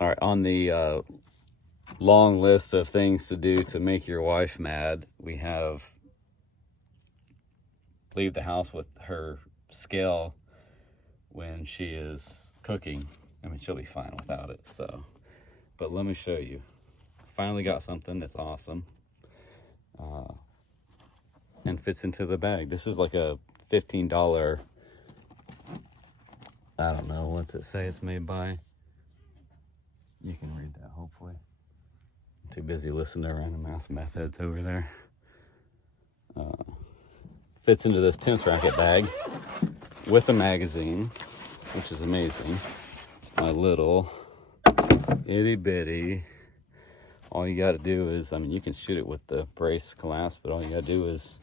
All right, on the long list of things to do to make your wife mad, we have leave the house with her scale when she is cooking. I mean, she'll be fine without it, so. But let me show you. Finally got something that's awesome. And fits into the bag. This is like a $15, I don't know, what's it say it's made by? You can read that, hopefully. I'm too busy listening to random ass meth heads over there. Fits into this tennis racket bag with a magazine, which is amazing. My little itty bitty. All you got to do is, I mean, you can shoot it with the brace collapse, but all you got to do is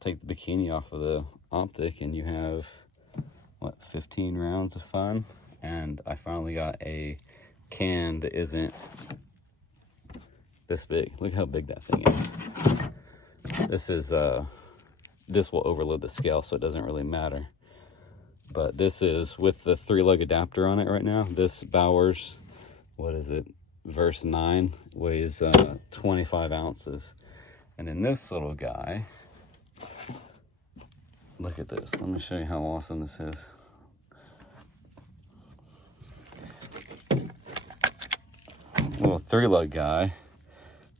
take the bikini off of the optic and you have, what, 15 rounds of fun. And I finally got a can that isn't this big. Look how big that thing is. This will overload the scale, so it doesn't really matter. But this is with the 3-lug adapter on it right now. This Bowers, what is it, Verse 9, weighs 25 ounces. And then this little guy, look at this. Let me show you how awesome this is. Little 3-lug guy.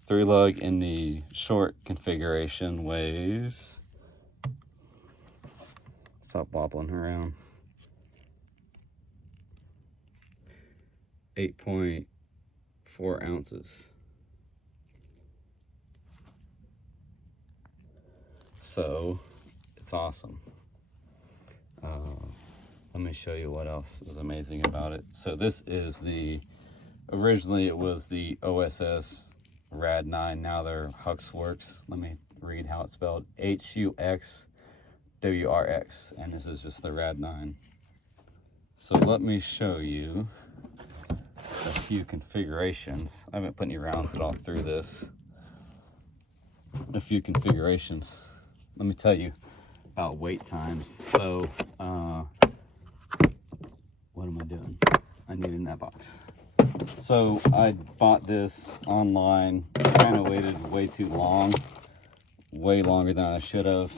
3-lug in the short configuration weighs, stop wobbling around, 8.4 ounces. So it's awesome. Let me show you what else is amazing about it. So this is originally it was the HUXWRX Rad9. Now they're HUXWRX. Let me read how it's spelled. HUXWRX. And this is just the Rad9. So let me show you a few configurations. I haven't put any rounds at all through this. A few configurations. Let me tell you about wait times. So, what am I doing? I need in that box. So I bought this online, kind of waited way too long, way longer than I should have.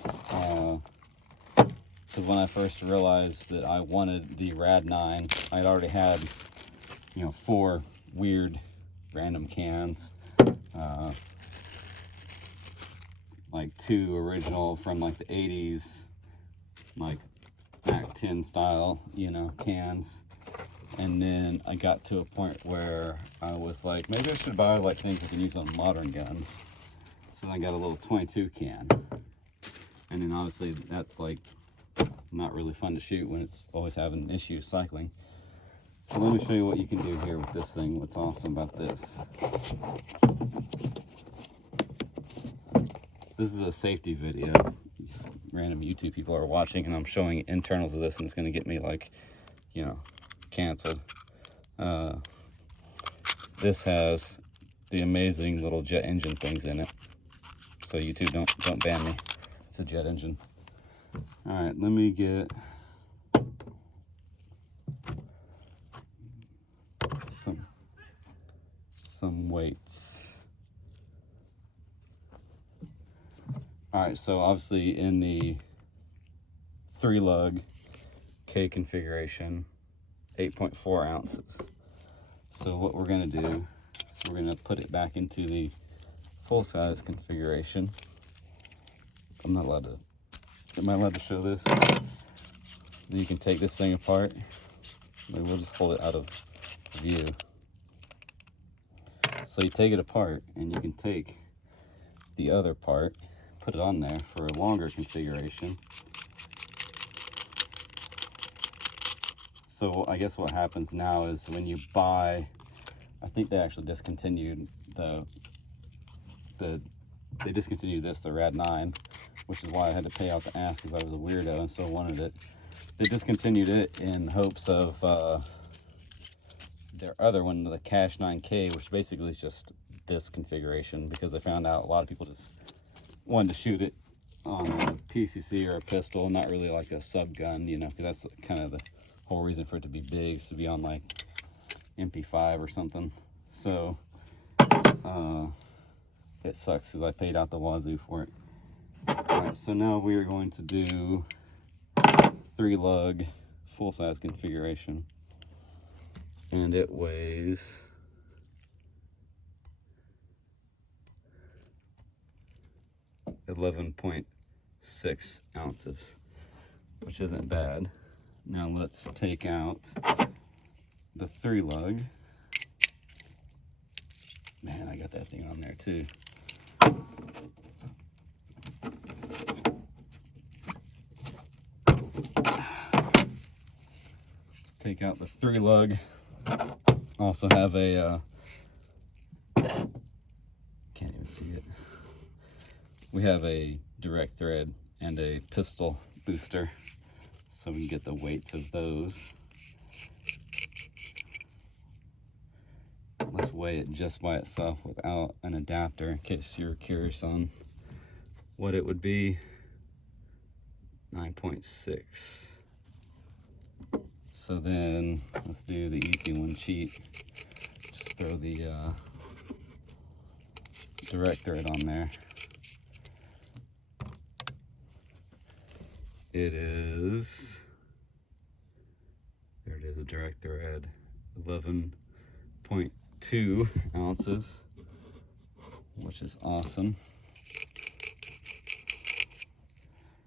Because when I first realized that I wanted the Rad9, I'd already had, 4 weird random cans. Like 2 original from like the 80s, like Mac 10 style, cans. And then I got to a point where I was like, maybe I should buy like things you can use on modern guns. So then I got a little 22 can. And then obviously that's like not really fun to shoot when it's always having issues cycling. So let me show you what you can do here with this thing. What's awesome about this. This is a safety video. Random YouTube people are watching and I'm showing internals of this and it's gonna get me like, canceled. This has the amazing little jet engine things in it. So YouTube don't ban me. It's a jet engine. Alright, let me get some weights. Alright, so obviously in the 3-lug K configuration, 8.4 ounces. So what we're going to do is we're going to put it back into the full-size configuration. Am I allowed to show this? Then you can take this thing apart. We'll just hold it out of view. So you take it apart and you can take the other part, put it on there for a longer configuration. So I guess what happens now is when you buy, I think they actually discontinued they discontinued this, the Rad9, which is why I had to pay out the ass because I was a weirdo and still wanted it. They discontinued it in hopes of their other one, the Cash 9K, which basically is just this configuration because they found out a lot of people just wanted to shoot it on a PCC or a pistol, not really like a sub gun, because that's kind of the whole reason for it to be big, is to be on like MP5 or something. So it sucks because I paid out the wazoo for it. Alright, so now we are going to do 3-lug full-size configuration. And it weighs 11.6 ounces, which isn't bad. Now let's take out the 3-lug. Man, I got that thing on there too. Take out the 3-lug. Also have a, can't even see it. We have a direct thread and a pistol booster, so we can get the weights of those. Let's weigh it just by itself without an adapter in case you're curious on what it would be. 9.6. So then let's do the easy one, cheat. Just throw the direct thread on there. It is, there it is, a direct thread, 11.2 ounces, which is awesome.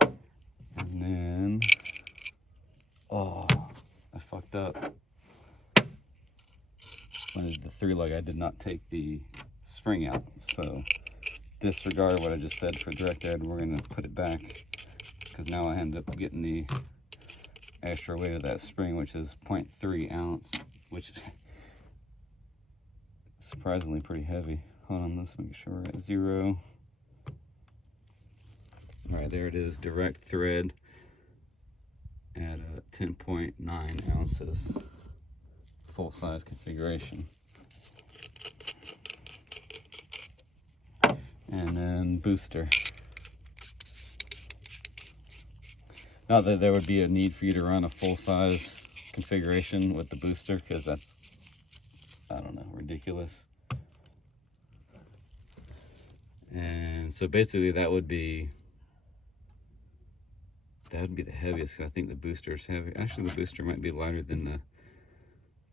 And then, oh, I fucked up. When I did the 3-lug, I did not take the spring out, so disregard what I just said for direct thread. We're gonna put it back because now I end up getting the extra weight of that spring, which is 0.3 ounce, which is surprisingly pretty heavy. Hold on, let's make sure we're at 0. All right, there it is, direct thread at 10.9 ounces, full-size configuration. And then booster. Not that there would be a need for you to run a full-size configuration with the booster, because that's, I don't know, ridiculous. And so basically that would be the heaviest. I think the booster is heavy. Actually, the booster might be lighter than the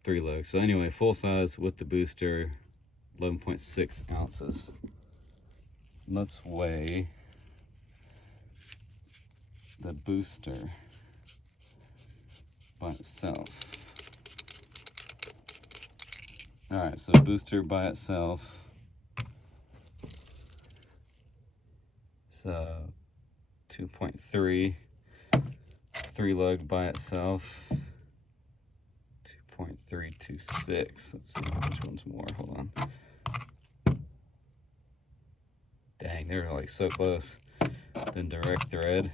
3-lug. So anyway, full size with the booster, 11.6 ounces. Let's weigh the booster by itself. All right, so booster by itself. So 2.3. 3-lug by itself, 2.326. Let's see which one's more. Hold on. Dang, they're like so close. Then direct thread.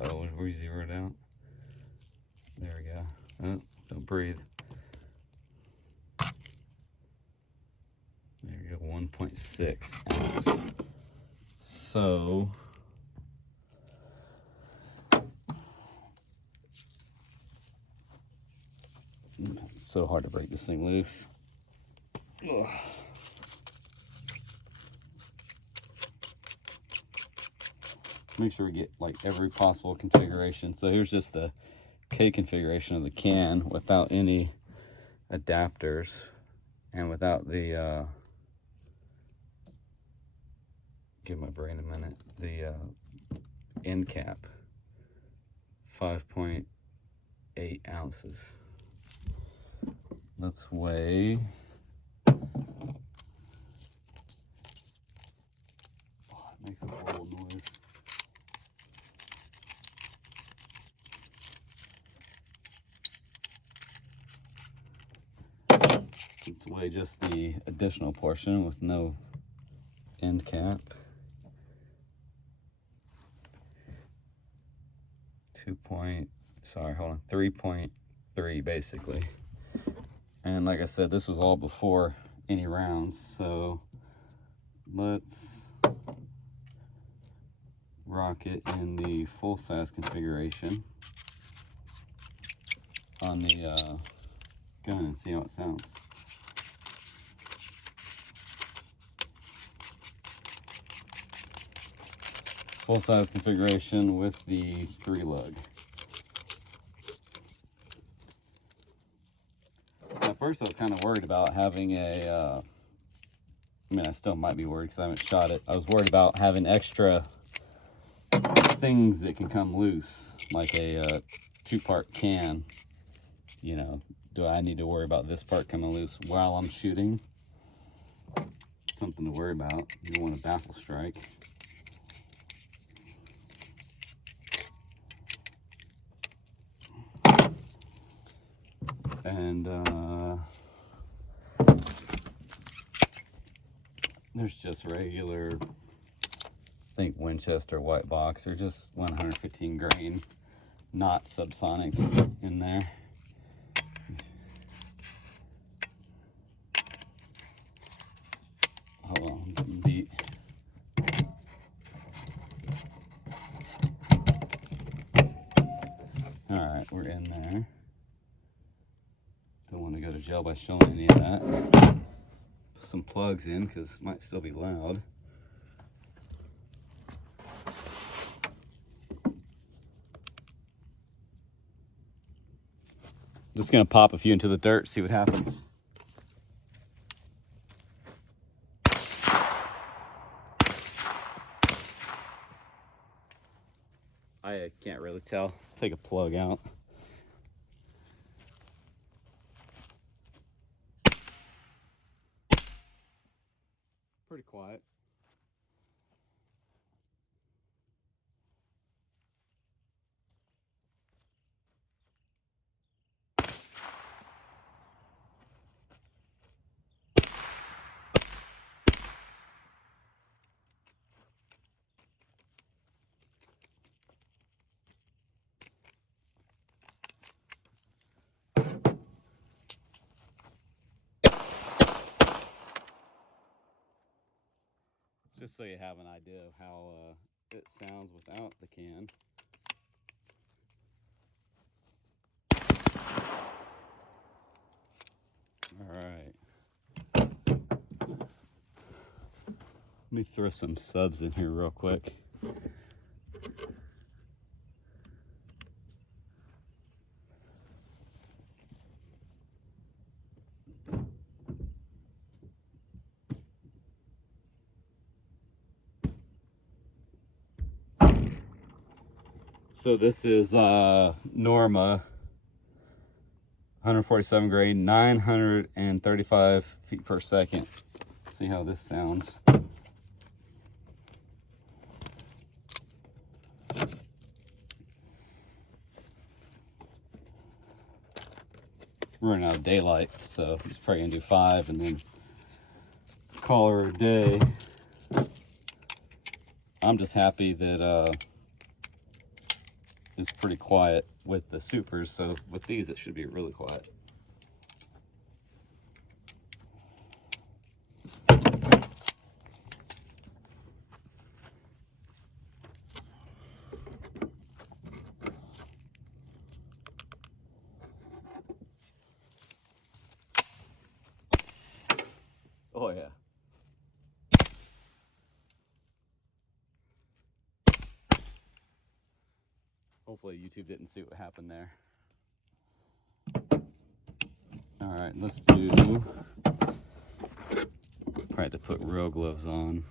Oh, we zeroed out. There we go. Oh, don't breathe. There we go, 1.6 ounce. So it's so hard to break this thing loose. Ugh. Make sure we get like every possible configuration. So here's just the K configuration of the can without any adapters and without the give my brain a minute, the end cap. 5.8 ounces. Let's weigh. Oh, it makes a horrible noise. Let's weigh just the additional portion with no end cap. 3.3 basically. And like I said, this was all before any rounds, so let's rock it in the full size configuration on the gun and see how it sounds. Full-size configuration with the 3-lug. At first I was kind of worried about having a, I mean I still might be worried because I haven't shot it. I was worried about having extra things that can come loose, like a 2-part can. You know, do I need to worry about this part coming loose while I'm shooting? Something to worry about. You don't want a baffle strike. And there's just regular, I think Winchester white box, or just 115 grain, not subsonics in there. Hold on, I'm getting beat. All right, we're in there. Don't want to go to jail by showing any of that. Put some plugs in because it might still be loud. Just gonna pop a few into the dirt, see what happens. I can't really tell. Take a plug out. Pretty quiet. Just so you have an idea of how it sounds without the can. All right. Let me throw some subs in here real quick. So this is Norma, 147 grain, 935 feet per second. See how this sounds. We're running out of daylight, so I'm just probably gonna do 5 and then call her a day. I'm just happy that it's pretty quiet with the supers, so with these it should be really quiet. Oh yeah. Hopefully YouTube didn't see what happened there. All right, let's do, probably have to put real gloves on.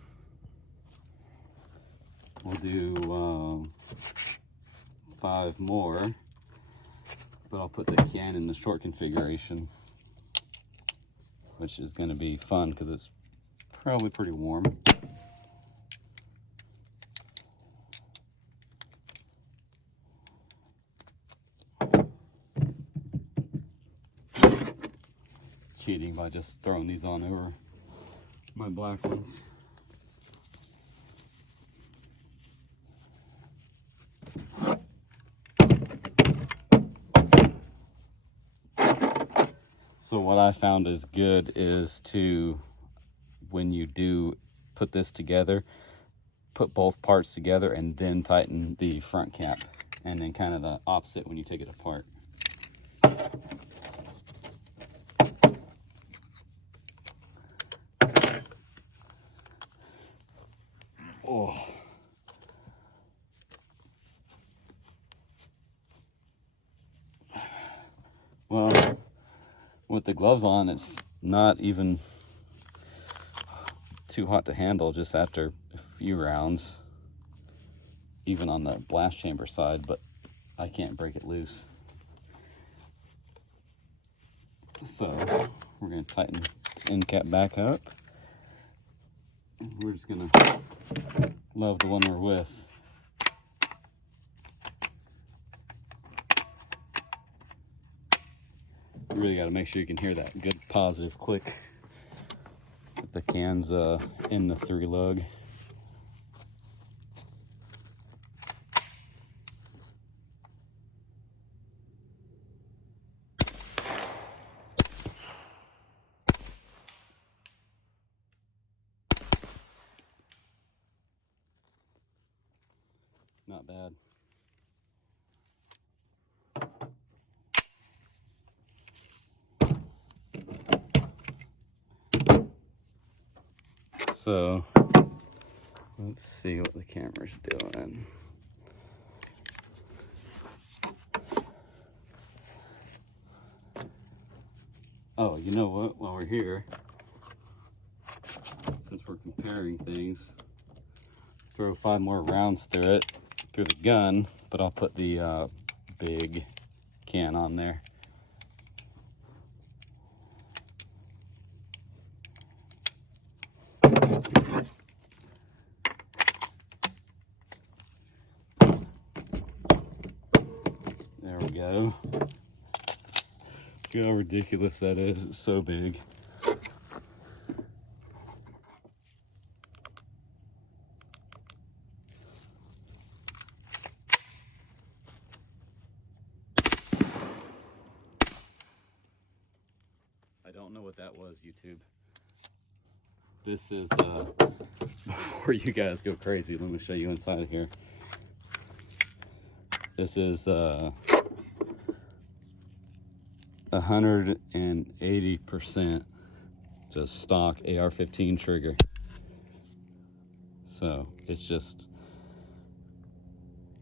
We'll do 5 more, but I'll put the can in the short configuration, which is going to be fun because it's probably pretty warm. Cheating by just throwing these on over my black ones. So what I found is good is to, when you do put this together, put both parts together and then tighten the front cap, and then kind of the opposite when you take it apart. with the gloves on, it's not even too hot to handle just after a few rounds, even on the blast chamber side, but I can't break it loose. So we're going to tighten the end cap back up. And we're just going to love the one we're with. You really got to make sure you can hear that good positive click with the cans in the 3-lug. Not bad. So let's see what the camera's doing. Oh, you know what? While we're here, since we're comparing things, throw 5 more rounds through it, through the gun, but I'll put the big can on there. There we go. Look how ridiculous that is. It's so big. I don't know what that was, YouTube. This is, before you guys go crazy, let me show you inside of here. This is 180% just stock AR-15 trigger. So it's just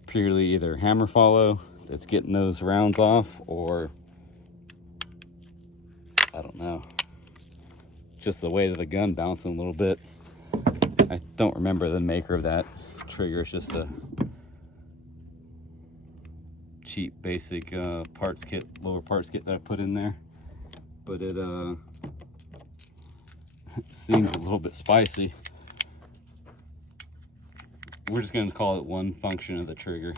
purely either hammer follow that's getting those rounds off, or I don't know, just the weight of the gun bouncing a little bit. I don't remember the maker of that trigger. It's just a cheap basic parts kit, lower parts kit that I put in there, but it seems a little bit spicy. We're just going to call it one function of the trigger,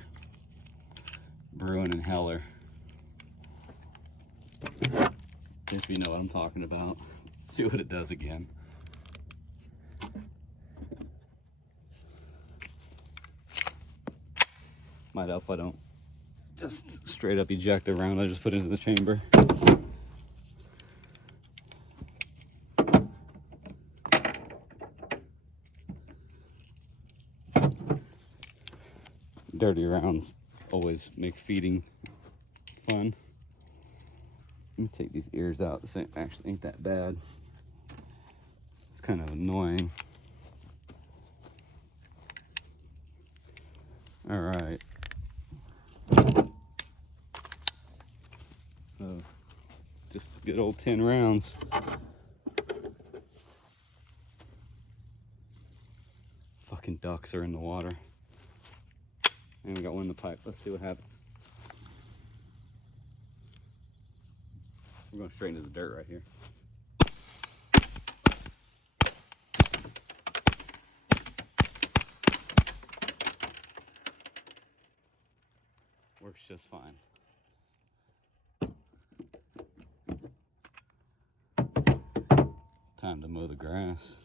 Bruin and Heller, if you know what I'm talking about. Let's see what it does again. Might help if I don't just straight up eject a round I just put into the chamber. Dirty rounds always make feeding fun. Let me take these ears out. This actually ain't that bad. It's kind of annoying. All right. So, just good old 10 rounds. Fucking ducks are in the water. And we got one in the pipe. Let's see what happens. We're going straight into the dirt right here. Works just fine. Time to mow the grass.